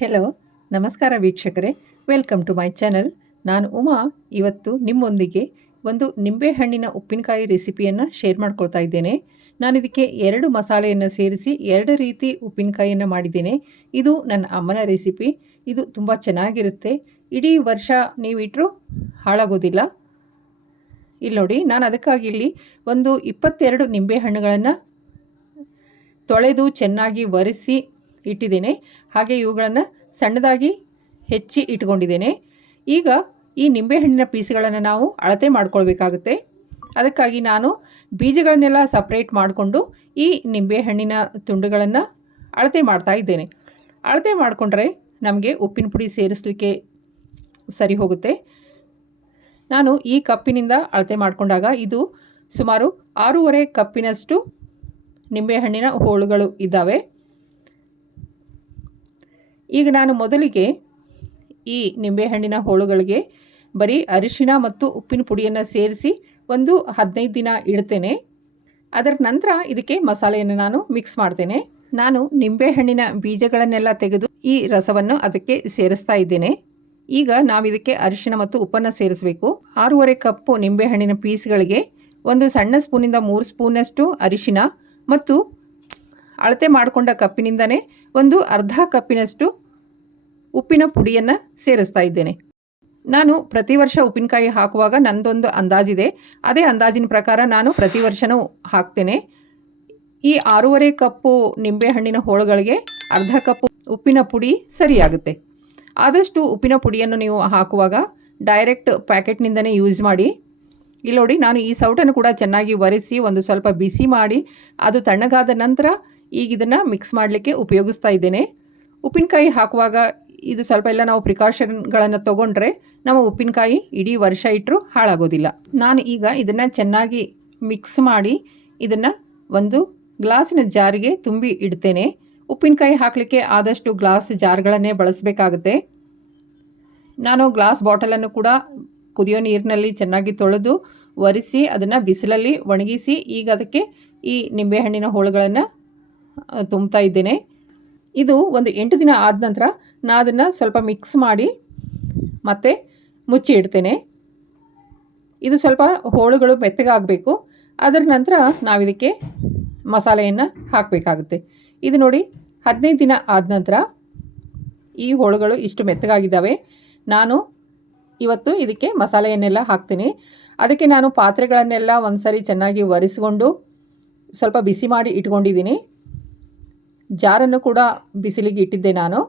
Hello ನಮಸ್ಕಾರ ವೀಕ್ಷಕರೇ. Welcome to my channel ನಾನು ಉಮಾ. ಇವತ್ತು ನಿಮ್ಮೊಂದಿಗೆ ಒಂದು ನಿಂಬೆಹಣ್ಣಿನ ಉಪ್ಪಿನಕಾಯಿ ರೆಸಿಪಿಯನ್ನು ಶೇರ್ ಮಾಡ್ಕೊಳ್ತಾ ಇದ್ದೇನೆ. ನಾನು ಇದಕ್ಕೆ ಎರಡು ಮಸಾಲೆಯನ್ನು ಸೇರಿಸಿ ಎರಡು ರೀತಿ ಉಪ್ಪಿನಕಾಯಿಯನ್ನು ಮಾಡಿದ್ದೇನೆ. ಇದು ನನ್ನ ಅಮ್ಮನ ರೆಸಿಪಿ. ಇದು ತುಂಬ ಚೆನ್ನಾಗಿರುತ್ತೆ. ಇಡೀ ವರ್ಷ ನೀವಿಟ್ಟರೂ ಹಾಳಾಗೋದಿಲ್ಲ. ಇಲ್ಲಿ ನೋಡಿ, ನಾನು ಅದಕ್ಕಾಗಿ ಇಲ್ಲಿ ಒಂದು ಇಪ್ಪತ್ತೆರಡು ನಿಂಬೆಹಣ್ಣುಗಳನ್ನು ತೊಳೆದು ಚೆನ್ನಾಗಿ ಒರೆಸಿ ಇಟ್ಟಿದ್ದೇನೆ. ಹಾಗೆ ಇವುಗಳನ್ನು ಸಣ್ಣದಾಗಿ ಹೆಚ್ಚಿ ಇಟ್ಕೊಂಡಿದ್ದೇನೆ. ಈಗ ಈ ನಿಂಬೆಹಣ್ಣಿನ ಪೀಸ್ಗಳನ್ನು ನಾವು ಅಳತೆ ಮಾಡ್ಕೊಳ್ಬೇಕಾಗುತ್ತೆ. ಅದಕ್ಕಾಗಿ ನಾನು ಬೀಜಗಳನ್ನೆಲ್ಲ ಸಪ್ರೇಟ್ ಮಾಡಿಕೊಂಡು ಈ ನಿಂಬೆಹಣ್ಣಿನ ತುಂಡುಗಳನ್ನು ಅಳತೆ ಮಾಡ್ತಾ ಇದ್ದೇನೆ. ಅಳತೆ ಮಾಡಿಕೊಂಡ್ರೆ ನಮಗೆ ಉಪ್ಪಿನ ಪುಡಿ ಸೇರಿಸಲಿಕ್ಕೆ ಸರಿ ಹೋಗುತ್ತೆ. ನಾನು ಈ ಕಪ್ಪಿನಿಂದ ಅಳತೆ ಮಾಡಿಕೊಂಡಾಗ ಇದು ಸುಮಾರು ಆರೂವರೆ ಕಪ್ಪಿನಷ್ಟು ನಿಂಬೆಹಣ್ಣಿನ ಹೋಳುಗಳು ಇದ್ದಾವೆ. ಈಗ ನಾನು ಮೊದಲಿಗೆ ಈ ನಿಂಬೆಹಣ್ಣಿನ ಹೋಳುಗಳಿಗೆ ಬರೀ ಅರಿಶಿಣ ಮತ್ತು ಉಪ್ಪಿನ ಪುಡಿಯನ್ನು ಸೇರಿಸಿ ಒಂದು ಹದಿನೈದು ದಿನ ಇಡ್ತೇನೆ. ಅದರ ನಂತರ ಇದಕ್ಕೆ ಮಸಾಲೆಯನ್ನು ನಾನು ಮಿಕ್ಸ್ ಮಾಡ್ತೇನೆ. ನಾನು ನಿಂಬೆಹಣ್ಣಿನ ಬೀಜಗಳನ್ನೆಲ್ಲ ತೆಗೆದು ಈ ರಸವನ್ನು ಅದಕ್ಕೆ ಸೇರಿಸ್ತಾ ಇದ್ದೇನೆ. ಈಗ ನಾವು ಇದಕ್ಕೆ ಅರಿಶಿಣ ಮತ್ತು ಉಪ್ಪನ್ನು ಸೇರಿಸಬೇಕು. ಆರೂವರೆ ಕಪ್ಪು ನಿಂಬೆಹಣ್ಣಿನ ಪೀಸ್ಗಳಿಗೆ ಒಂದು ಸಣ್ಣ ಸ್ಪೂನಿಂದ ಮೂರು ಸ್ಪೂನಷ್ಟು ಅರಿಶಿಣ ಮತ್ತು ಅಳತೆ ಮಾಡಿಕೊಂಡ ಕಪ್ಪಿನಿಂದನೇ ಒಂದು ಅರ್ಧ ಕಪ್ಪಿನಷ್ಟು ಉಪ್ಪಿನ ಪುಡಿಯನ್ನು ಸೇರಿಸ್ತಾ ಇದ್ದೇನೆ. ನಾನು ಪ್ರತಿ ವರ್ಷ ಉಪ್ಪಿನಕಾಯಿ ಹಾಕುವಾಗ ನನ್ನದೊಂದು ಅಂದಾಜಿದೆ. ಅದೇ ಅಂದಾಜಿನ ಪ್ರಕಾರ ನಾನು ಪ್ರತಿ ವರ್ಷವೂ ಹಾಕ್ತೇನೆ. ಈ ಆರೂವರೆ ಕಪ್ಪು ನಿಂಬೆಹಣ್ಣಿನ ಹೋಳುಗಳಿಗೆ ಅರ್ಧ ಕಪ್ಪು ಉಪ್ಪಿನ ಪುಡಿ ಸರಿಯಾಗುತ್ತೆ. ಆದಷ್ಟು ಉಪ್ಪಿನ ಪುಡಿಯನ್ನು ನೀವು ಹಾಕುವಾಗ ಡೈರೆಕ್ಟ್ ಪ್ಯಾಕೆಟ್ನಿಂದನೇ ಯೂಸ್ ಮಾಡಿ. ಇಲ್ಲಿ ನೋಡಿ ನಾನು ಈ ಸೌಟನ್ನು ಕೂಡ ಚೆನ್ನಾಗಿ ಒರೆಸಿ ಒಂದು ಸ್ವಲ್ಪ ಬಿಸಿ ಮಾಡಿ, ಅದು ತಣ್ಣಗಾದ ನಂತರ ಈಗ ಇದನ್ನು ಮಿಕ್ಸ್ ಮಾಡಲಿಕ್ಕೆ ಉಪಯೋಗಿಸ್ತಾ ಇದ್ದೇನೆ. ಉಪ್ಪಿನಕಾಯಿ ಹಾಕುವಾಗ ಇದು ಸ್ವಲ್ಪ ಎಲ್ಲ ನಾವು ಪ್ರಿಕಾಷನ್ಗಳನ್ನು ತೊಗೊಂಡ್ರೆ ನಮ್ಮ ಉಪ್ಪಿನಕಾಯಿ ಇಡೀ ವರ್ಷ ಇಟ್ಟರು ಹಾಳಾಗೋದಿಲ್ಲ. ನಾನು ಈಗ ಇದನ್ನು ಚೆನ್ನಾಗಿ ಮಿಕ್ಸ್ ಮಾಡಿ ಇದನ್ನು ಒಂದು ಗ್ಲಾಸಿನ ಜಾರಿಗೆ ತುಂಬಿ ಇಡ್ತೇನೆ. ಉಪ್ಪಿನಕಾಯಿ ಹಾಕಲಿಕ್ಕೆ ಆದಷ್ಟು ಗ್ಲಾಸ್ ಜಾರ್ಗಳನ್ನೇ ಬಳಸಬೇಕಾಗುತ್ತೆ. ನಾನು ಗ್ಲಾಸ್ ಬಾಟಲನ್ನು ಕೂಡ ಕುದಿಯೋ ನೀರಿನಲ್ಲಿ ಚೆನ್ನಾಗಿ ತೊಳೆದು ಒರೆಸಿ ಅದನ್ನು ಬಿಸಿಲಲ್ಲಿ ಒಣಗಿಸಿ ಈಗ ಅದಕ್ಕೆ ಈ ನಿಂಬೆಹಣ್ಣಿನ ಹೋಳುಗಳನ್ನು ತುಂಬ್ತಾ ಇದ್ದೇನೆ. ಇದು ಒಂದು ಎಂಟು ದಿನ ಆದ ನಂತರ ನಾನು ಅದನ್ನು ಸ್ವಲ್ಪ ಮಿಕ್ಸ್ ಮಾಡಿ ಮತ್ತೆ ಮುಚ್ಚಿ ಇಡ್ತೇನೆ. ಇದು ಸ್ವಲ್ಪ ಹೋಳುಗಳು ಮೆತ್ತಗಾಗಬೇಕು. ಅದರ ನಂತರ ನಾವಿದಕ್ಕೆ ಮಸಾಲೆಯನ್ನು ಹಾಕಬೇಕಾಗುತ್ತೆ. ಇದು ನೋಡಿ ಹದಿನೈದು ದಿನ ಆದ ನಂತರ ಈ ಹೋಳುಗಳು ಇಷ್ಟು ಮೆತ್ತಗಾಗಿದ್ದಾವೆ. ನಾನು ಇವತ್ತು ಇದಕ್ಕೆ ಮಸಾಲೆಯನ್ನೆಲ್ಲ ಹಾಕ್ತೀನಿ. ಅದಕ್ಕೆ ನಾನು ಪಾತ್ರೆಗಳನ್ನೆಲ್ಲ ಒಂದು ಸರಿ ಚೆನ್ನಾಗಿ ಒರೆಸ್ಕೊಂಡು ಸ್ವಲ್ಪ ಬಿಸಿ ಮಾಡಿ ಇಟ್ಕೊಂಡಿದ್ದೀನಿ. ಜಾರನ್ನು ಕೂಡ ಬಿಸಿಲಿಗೆ ಇಟ್ಟಿದ್ದೆ ನಾನು.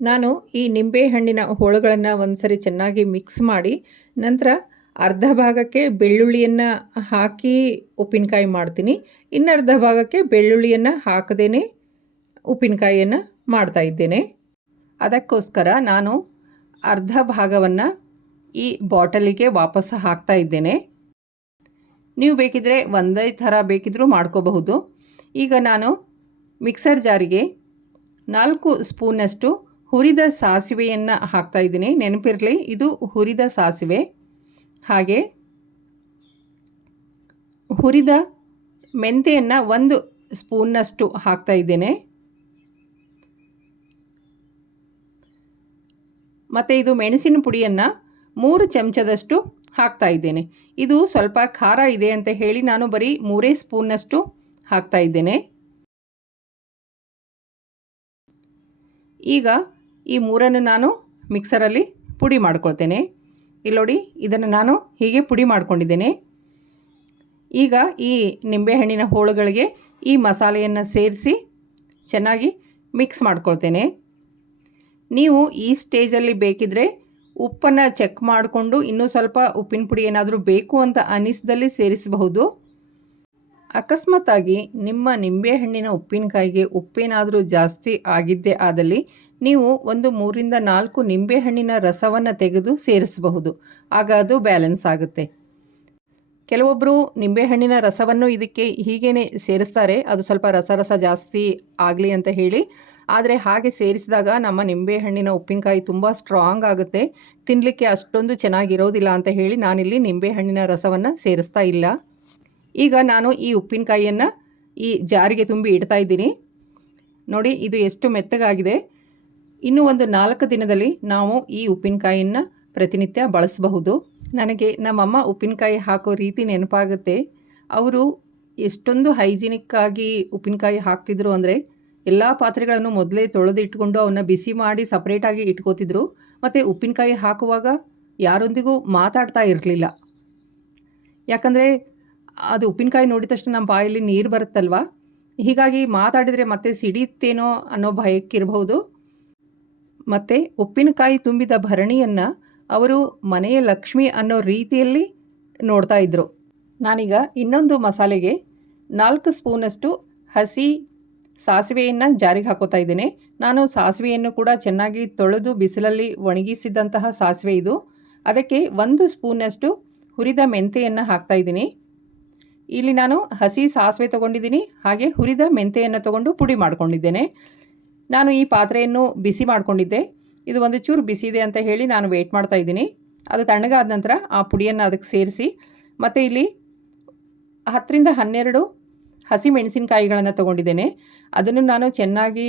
ನಾನು ಈ ನಿಂಬೆಹಣ್ಣಿನ ಹೋಳುಗಳನ್ನು ಒಂದು ಸರಿ ಚೆನ್ನಾಗಿ ಮಿಕ್ಸ್ ಮಾಡಿ, ನಂತರ ಅರ್ಧ ಭಾಗಕ್ಕೆ ಬೆಳ್ಳುಳ್ಳಿಯನ್ನು ಹಾಕಿ ಉಪ್ಪಿನಕಾಯಿ ಮಾಡ್ತೀನಿ. ಇನ್ನರ್ಧ ಭಾಗಕ್ಕೆ ಬೆಳ್ಳುಳ್ಳಿಯನ್ನು ಹಾಕದೇ ಉಪ್ಪಿನಕಾಯಿಯನ್ನು ಮಾಡ್ತಾ ಇದ್ದೇನೆ. ಅದಕ್ಕೋಸ್ಕರ ನಾನು ಅರ್ಧ ಭಾಗವನ್ನು ಈ ಬಾಟಲಿಗೆ ವಾಪಸ್ ಹಾಕ್ತಾ ಇದ್ದೇನೆ. ನೀವು ಬೇಕಿದ್ರೆ ಒಂದೇ ಥರ ಬೇಕಿದ್ದರೂ ಮಾಡ್ಕೋಬಹುದು. ಈಗ ನಾನು ಮಿಕ್ಸರ್ ಜಾರಿಗೆ ನಾಲ್ಕು ಸ್ಪೂನಷ್ಟು ಹುರಿದ ಸಾಸಿವೆಯನ್ನು ಹಾಕ್ತಾ ಇದ್ದೀನಿ. ನೆನಪಿರಲಿ, ಇದು ಹುರಿದ ಸಾಸಿವೆ. ಹಾಗೆ ಹುರಿದ ಮೆಂತೆಯನ್ನು ಒಂದು ಸ್ಪೂನ್ನಷ್ಟು ಹಾಕ್ತಾ ಇದ್ದೇನೆ. ಮತ್ತು ಇದು ಮೆಣಸಿನ ಪುಡಿಯನ್ನು ಮೂರು ಚಮಚದಷ್ಟು ಹಾಕ್ತಾ ಇದ್ದೇನೆ. ಇದು ಸ್ವಲ್ಪ ಖಾರ ಇದೆ ಅಂತ ಹೇಳಿ ನಾನು ಬರೀ ಮೂರೇ ಸ್ಪೂನ್ನಷ್ಟು ಹಾಕ್ತಾ ಇದ್ದೇನೆ. ಈಗ ಈ ಮೂರನ್ನು ನಾನು ಮಿಕ್ಸರಲ್ಲಿ ಪುಡಿ ಮಾಡ್ಕೊಳ್ತೇನೆ. ಇಲ್ಲಿ ನೋಡಿ, ಇದನ್ನು ನಾನು ಹೀಗೆ ಪುಡಿ ಮಾಡ್ಕೊಂಡಿದ್ದೇನೆ. ಈಗ ಈ ನಿಂಬೆಹಣ್ಣಿನ ಹೋಳುಗಳಿಗೆ ಈ ಮಸಾಲೆಯನ್ನು ಸೇರಿಸಿ ಚೆನ್ನಾಗಿ ಮಿಕ್ಸ್ ಮಾಡ್ಕೊಳ್ತೇನೆ. ನೀವು ಈ ಸ್ಟೇಜಲ್ಲಿ ಬೇಕಿದ್ರೆ ಉಪ್ಪನ್ನು ಚೆಕ್ ಮಾಡಿಕೊಂಡು ಇನ್ನೂ ಸ್ವಲ್ಪ ಉಪ್ಪಿನ ಪುಡಿ ಏನಾದರೂ ಬೇಕು ಅಂತ ಅನಿಸಿದಲ್ಲಿ ಸೇರಿಸಬಹುದು. ಅಕಸ್ಮಾತಾಗಿ ನಿಮ್ಮ ನಿಂಬೆಹಣ್ಣಿನ ಉಪ್ಪಿನಕಾಯಿಗೆ ಉಪ್ಪೇನಾದರೂ ಜಾಸ್ತಿ ಆಗಿದ್ದೇ ಆದಲ್ಲಿ ನೀವು ಒಂದು ಮೂರಿಂದ ನಾಲ್ಕು ನಿಂಬೆಹಣ್ಣಿನ ರಸವನ್ನು ತೆಗೆದು ಸೇರಿಸಬಹುದು. ಆಗ ಅದು ಬ್ಯಾಲೆನ್ಸ್ ಆಗುತ್ತೆ. ಕೆಲವೊಬ್ಬರು ನಿಂಬೆಹಣ್ಣಿನ ರಸವನ್ನು ಇದಕ್ಕೆ ಹೀಗೇ ಸೇರಿಸ್ತಾರೆ, ಅದು ಸ್ವಲ್ಪ ರಸ ರಸ ಜಾಸ್ತಿ ಆಗಲಿ ಅಂತ ಹೇಳಿ. ಆದರೆ ಹಾಗೆ ಸೇರಿಸಿದಾಗ ನಮ್ಮ ನಿಂಬೆಹಣ್ಣಿನ ಉಪ್ಪಿನಕಾಯಿ ತುಂಬ ಸ್ಟ್ರಾಂಗ್ ಆಗುತ್ತೆ. ತಿನ್ನಲಿಕ್ಕೆ ಅಷ್ಟೊಂದು ಚೆನ್ನಾಗಿರೋದಿಲ್ಲ ಅಂತ ಹೇಳಿ ನಾನಿಲ್ಲಿ ನಿಂಬೆಹಣ್ಣಿನ ರಸವನ್ನು ಸೇರಿಸ್ತಾ ಇಲ್ಲ. ಈಗ ನಾನು ಈ ಉಪ್ಪಿನಕಾಯಿಯನ್ನು ಈ ಜಾರಿಗೆ ತುಂಬಿ ಇಡ್ತಾ ಇದ್ದೀನಿ. ನೋಡಿ, ಇದು ಎಷ್ಟು ಮೆತ್ತಗಾಗಿದೆ. ಇನ್ನು ಒಂದು ನಾಲ್ಕು ದಿನದಲ್ಲಿ ನಾವು ಈ ಉಪ್ಪಿನಕಾಯಿಯನ್ನು ಪ್ರತಿನಿತ್ಯ ಬಳಸಬಹುದು. ನನಗೆ ನಮ್ಮಮ್ಮ ಉಪ್ಪಿನಕಾಯಿ ಹಾಕೋ ರೀತಿ ನೆನಪಾಗುತ್ತೆ. ಅವರು ಎಷ್ಟೊಂದು ಹೈಜಿನಿಕ್ಕಾಗಿ ಉಪ್ಪಿನಕಾಯಿ ಹಾಕ್ತಿದ್ರು ಅಂದರೆ ಎಲ್ಲ ಪಾತ್ರೆಗಳನ್ನು ಮೊದಲೇ ತೊಳೆದು ಇಟ್ಕೊಂಡು ಅವನ್ನ ಬಿಸಿ ಮಾಡಿ ಸಪ್ರೇಟಾಗಿ ಇಟ್ಕೋತಿದ್ರು. ಮತ್ತು ಉಪ್ಪಿನಕಾಯಿ ಹಾಕುವಾಗ ಯಾರೊಂದಿಗೂ ಮಾತಾಡ್ತಾ ಇರಲಿಲ್ಲ. ಯಾಕಂದರೆ ಅದು ಉಪ್ಪಿನಕಾಯಿ ನೋಡಿದ ತಕ್ಷಣ ನಮ್ಮ ಬಾಯಲ್ಲಿ ನೀರು ಬರುತ್ತಲ್ವ? ಹೀಗಾಗಿ ಮಾತಾಡಿದರೆ ಮತ್ತೆ ಸಿಡಿಯುತ್ತೇನೋ ಅನ್ನೋ ಭಯಕ್ಕಿರಬಹುದು. ಮತ್ತು ಉಪ್ಪಿನಕಾಯಿ ತುಂಬಿದ ಭರಣಿಯನ್ನು ಅವರು ಮನೆಯ ಲಕ್ಷ್ಮಿ ಅನ್ನೋ ರೀತಿಯಲ್ಲಿ ನೋಡ್ತಾ ಇದ್ದರು ನಾನೀಗ ಇನ್ನೊಂದು ಮಸಾಲೆಗೆ ನಾಲ್ಕು ಸ್ಪೂನಷ್ಟು ಹಸಿ ಸಾಸಿವೆಯನ್ನು ಜಾರಿಗೆ ಹಾಕೋತಾ ಇದ್ದೇನೆ. ನಾನು ಸಾಸಿವೆಯನ್ನು ಕೂಡ ಚೆನ್ನಾಗಿ ತೊಳೆದು ಬಿಸಿಲಲ್ಲಿ ಒಣಗಿಸಿದಂತಹ ಸಾಸಿವೆ ಇದು. ಅದಕ್ಕೆ ಒಂದು ಸ್ಪೂನಷ್ಟು ಹುರಿದ ಮೆಂತೆಯನ್ನು ಹಾಕ್ತಾ ಇದ್ದೀನಿ. ಇಲ್ಲಿ ನಾನು ಹಸಿ ಸಾಸಿವೆ ತಗೊಂಡಿದ್ದೀನಿ, ಹಾಗೆ ಹುರಿದ ಮೆಂತೆಯನ್ನು ತಗೊಂಡು ಪುಡಿ ಮಾಡ್ಕೊಂಡಿದ್ದೇನೆ. ನಾನು ಈ ಪಾತ್ರೆಯನ್ನು ಬಿಸಿ ಮಾಡಿಕೊಂಡಿದ್ದೆ. ಇದು ಒಂದು ಚೂರು ಬಿಸಿ ಇದೆ ಅಂತ ಹೇಳಿ ನಾನು ವೇಟ್ ಮಾಡ್ತಾ ಇದ್ದೀನಿ. ಅದು ತಣ್ಣಗಾದ ನಂತರ ಆ ಪುಡಿಯನ್ನು ಅದಕ್ಕೆ ಸೇರಿಸಿ, ಮತ್ತು ಇಲ್ಲಿ ಹತ್ತರಿಂದ ಹನ್ನೆರಡು ಹಸಿ ಮೆಣಸಿನಕಾಯಿಗಳನ್ನು ತೊಗೊಂಡಿದ್ದೇನೆ. ಅದನ್ನು ನಾನು ಚೆನ್ನಾಗಿ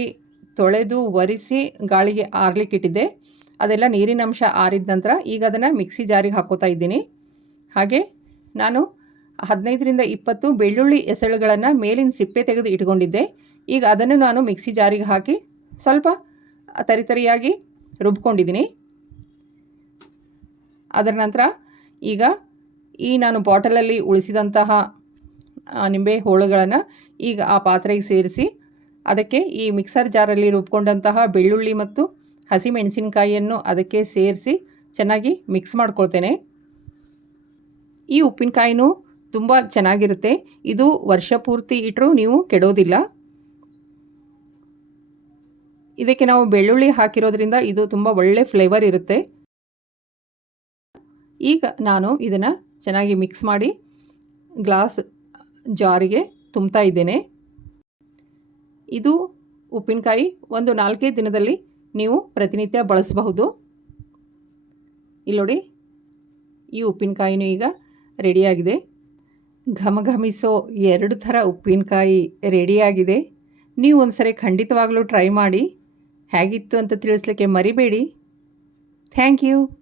ತೊಳೆದು ಒರೆಸಿ ಗಾಳಿಗೆ ಆರ್ಲಿಕ್ಕೆ ಇಟ್ಟಿದ್ದೆ. ಅದೆಲ್ಲ ನೀರಿನ ಅಂಶ ಆರಿದ ನಂತರ ಈಗ ಅದನ್ನು ಮಿಕ್ಸಿ ಜಾರಿಗೆ ಹಾಕೋತಾ ಇದ್ದೀನಿ. ಹಾಗೆ ನಾನು ಹದಿನೈದರಿಂದ ಇಪ್ಪತ್ತು ಬೆಳ್ಳುಳ್ಳಿ ಎಸಳುಗಳನ್ನು ಮೇಲಿನ ಸಿಪ್ಪೆ ತೆಗೆದು ಇಟ್ಕೊಂಡಿದ್ದೆ. ಈಗ ಅದನ್ನು ನಾನು ಮಿಕ್ಸಿ ಜಾರಿಗೆ ಹಾಕಿ ಸ್ವಲ್ಪ ತರಿತರಿಯಾಗಿ ರುಬ್ಕೊಂಡಿದ್ದೀನಿ. ಅದರ ನಂತರ ಈಗ ಈ ನಾನು ಬಾಟಲಲ್ಲಿ ಉಳಿಸಿದಂತಹ ನಿಂಬೆ ಹೋಳುಗಳನ್ನು ಈಗ ಆ ಪಾತ್ರೆಗೆ ಸೇರಿಸಿ ಅದಕ್ಕೆ ಈ ಮಿಕ್ಸರ್ ಜಾರಲ್ಲಿ ರುಬ್ಕೊಂಡಂತಹ ಬೆಳ್ಳುಳ್ಳಿ ಮತ್ತು ಹಸಿಮೆಣಸಿನಕಾಯಿಯನ್ನು ಅದಕ್ಕೆ ಸೇರಿಸಿ ಚೆನ್ನಾಗಿ ಮಿಕ್ಸ್ ಮಾಡ್ಕೊಳ್ತೇನೆ. ಈ ಉಪ್ಪಿನಕಾಯಿನೂ ತುಂಬ ಚೆನ್ನಾಗಿರುತ್ತೆ. ಇದು ವರ್ಷ ಪೂರ್ತಿ ಇಟ್ಟರೂ ನೀವು ಕೆಡೋದಿಲ್ಲ. ಇದಕ್ಕೆ ನಾವು ಬೆಳ್ಳುಳ್ಳಿ ಹಾಕಿರೋದ್ರಿಂದ ಇದು ತುಂಬ ಒಳ್ಳೆ ಫ್ಲೇವರ್ ಇರುತ್ತೆ. ಈಗ ನಾನು ಇದನ್ನು ಚೆನ್ನಾಗಿ ಮಿಕ್ಸ್ ಮಾಡಿ ಗ್ಲಾಸ್ ಜಾರಿಗೆ ತುಂಬ್ತಾ ಇದ್ದೇನೆ. ಇದು ಉಪ್ಪಿನಕಾಯಿ ಒಂದು ನಾಲ್ಕೇ ದಿನದಲ್ಲಿ ನೀವು ಪ್ರತಿನಿತ್ಯ ಬಳಸಬಹುದು. ಇಲ್ಲಿ ನೋಡಿ ಈ ಉಪ್ಪಿನಕಾಯಿನೂ ಈಗ ರೆಡಿಯಾಗಿದೆ ಘಮಘಮಿಸೋ ಎರಡು ಥರ ಉಪ್ಪಿನಕಾಯಿ ರೆಡಿಯಾಗಿದೆ. ನೀವು ಒಂದು ಸರಿ ಖಂಡಿತವಾಗಲೂ ಟ್ರೈ ಮಾಡಿ. ಹೇಗಿತ್ತು ಅಂತ ತಿಳಿಸ್ಲಿಕ್ಕೆ ಮರಿಬೇಡಿ. Thank you.